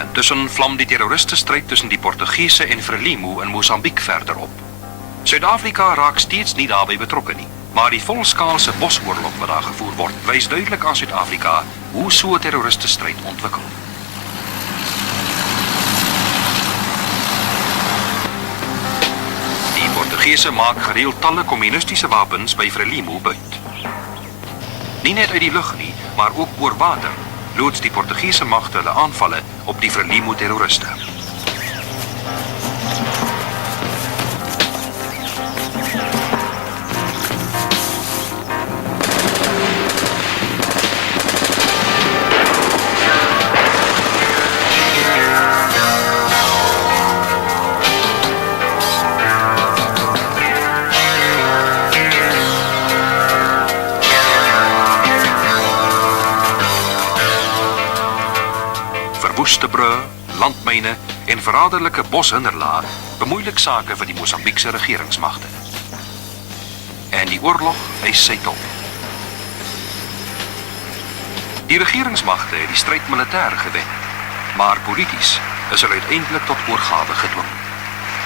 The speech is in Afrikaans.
Intussen vlam die terroristenstryd tussen die Portugese en Frelimo in Mosambiek verder op. Suid-Afrika raak steeds nie daarbey betrokke nie, maar die volskaalse bosoorlog wat daar gevoer word, wys duidelik aan Suid-Afrika hoe so 'n terroristenstryd ontwikkel. Die Portugese maak gereeld talle kommunistiese wapens by Frelimo buit. Nie net uit die lug nie, maar ook oor water, loods die Portugese magte hulle aanvalle op die Frelimo terroriste. Verwoeste brûe, landmyne en verraderlike boshinderlae bemoeilik sake vir die Mosambiekse regeringsmagte. En die oorlog eis sy top. Die regeringsmagte het die stryd militêr gewen, maar polities is hulle uiteindelik tot oorgawe gedwing.